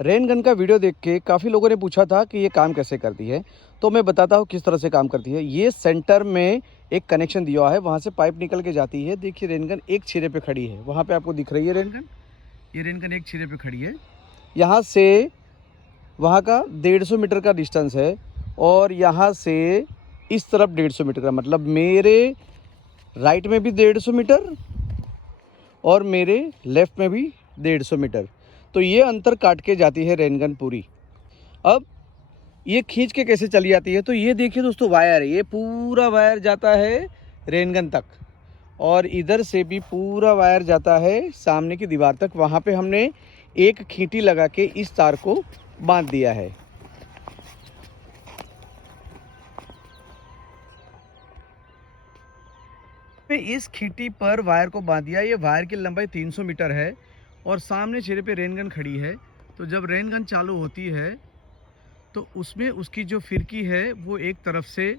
Rain gun का video देख के काफ़ी लोगों ने पूछा था कि ये काम कैसे करती है, तो मैं बताता हूँ किस तरह से काम करती है। ये सेंटर में एक कनेक्शन दिया हुआ है, वहाँ से पाइप निकल के जाती है। देखिए रेन गन एक छिरे पे खड़ी है, वहाँ पे आपको दिख रही है रेन गन। ये रेन गन एक छिरे पे खड़ी है। यहाँ से वहाँ का 150 मीटर का डिस्टेंस है और यहाँ से इस तरफ 150 मीटर का, मतलब मेरे राइट में भी 150 मीटर और मेरे लेफ़्ट में भी 150 मीटर। तो ये अंतर काट के जाती है रेन गन पूरी। अब ये खींच के कैसे चली जाती है, तो ये देखिए दोस्तों वायर है, ये पूरा वायर जाता है रेन गन तक और इधर से भी पूरा वायर जाता है सामने की दीवार तक। वहाँ पे हमने एक खींटी लगा के इस तार को बांध दिया है। पे इस खींटी पर वायर को बांध दिया। ये वायर की लंबाई 300 मीटर है और सामने चेहरे पे रेन गन खड़ी है। तो जब रेन गन चालू होती है तो उसमें उसकी जो फिरकी है वो एक तरफ से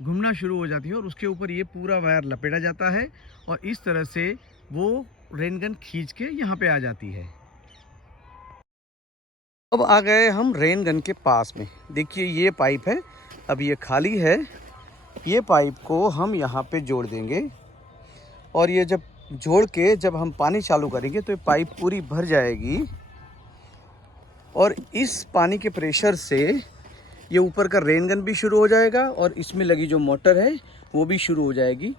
घूमना शुरू हो जाती है और उसके ऊपर ये पूरा वायर लपेटा जाता है और इस तरह से वो रेन गन खींच के यहाँ पे आ जाती है। अब आ गए हम रेन गन के पास में। देखिए ये पाइप है, अब ये खाली है। ये पाइप को हम यहाँ पे जोड़ देंगे और ये जब जोड़ के जब हम पानी चालू करेंगे तो ये पाइप पूरी भर जाएगी और इस पानी के प्रेशर से ये ऊपर का रेन गन भी शुरू हो जाएगा और इसमें लगी जो मोटर है वो भी शुरू हो जाएगी।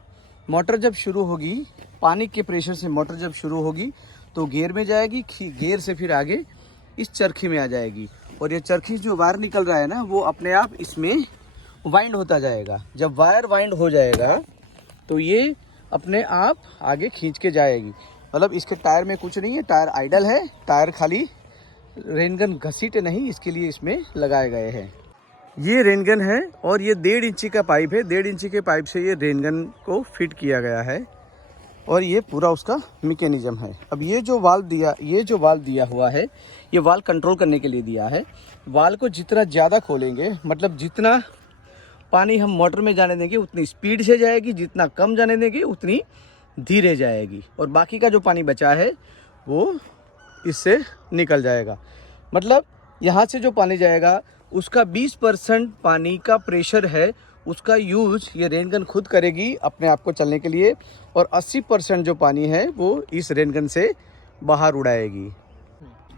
मोटर जब शुरू होगी, पानी के प्रेशर से मोटर जब शुरू होगी तो गियर में जाएगी, गियर से फिर आगे इस चरखी में आ जाएगी और ये चरखी जो वायर निकल रहा है ना वो अपने आप इसमें वाइंड होता जाएगा। जब वायर वाइंड हो जाएगा तो ये अपने आप आगे खींच के जाएगी। मतलब इसके टायर में कुछ नहीं है, टायर आइडल है, टायर खाली रेन गन घसीटे नहीं इसके लिए इसमें लगाए गए हैं। ये रेन गन है और ये 1.5 इंची का पाइप है। 1.5 इंची के पाइप से ये रेन गन को फिट किया गया है और ये पूरा उसका मैकेनिज्म है। अब ये जो वाल्व दिया हुआ है, ये वाल्व कंट्रोल करने के लिए दिया है। वाल्व को जितना ज़्यादा खोलेंगे, मतलब जितना पानी हम मोटर में जाने देंगे उतनी स्पीड से जाएगी, जितना कम जाने देंगे उतनी धीरे जाएगी और बाकी का जो पानी बचा है वो इससे निकल जाएगा। मतलब यहाँ से जो पानी जाएगा उसका 20% पानी का प्रेशर है, उसका यूज ये रेन गन खुद करेगी अपने आप को चलने के लिए और 80% जो पानी है वो इस रेन गन से बाहर उड़ाएगी।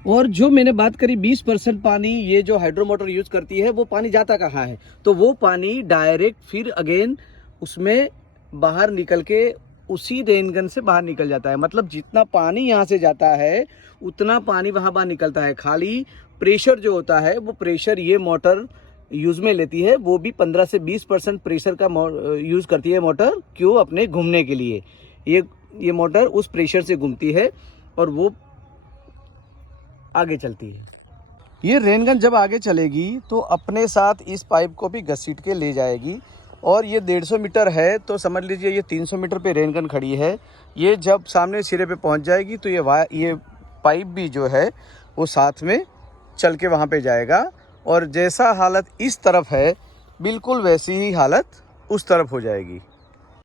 और जो मैंने बात करी 20% पानी ये जो हाइड्रो मोटर यूज करती है वो पानी जाता कहाँ है, तो वो पानी डायरेक्ट फिर अगेन उसमें बाहर निकल के उसी रेन गन से बाहर निकल जाता है। मतलब जितना पानी यहाँ से जाता है उतना पानी वहाँ बाहर निकलता है। खाली प्रेशर जो होता है वो प्रेशर ये मोटर यूज़ में लेती है, वो भी 15 से 20% प्रेशर का यूज़ करती है मोटर। क्यों? अपने घूमने के लिए। ये मोटर उस प्रेशर से घूमती है और वो आगे चलती है। ये रेन गन जब आगे चलेगी तो अपने साथ इस पाइप को भी घसीट के ले जाएगी और ये 150 मीटर है तो समझ लीजिए ये 300 मीटर पे रेन गन खड़ी है। ये जब सामने सिरे पे पहुंच जाएगी तो ये पाइप भी जो है वो साथ में चल के वहाँ पे जाएगा और जैसा हालत इस तरफ है बिल्कुल वैसी ही हालत उस तरफ हो जाएगी।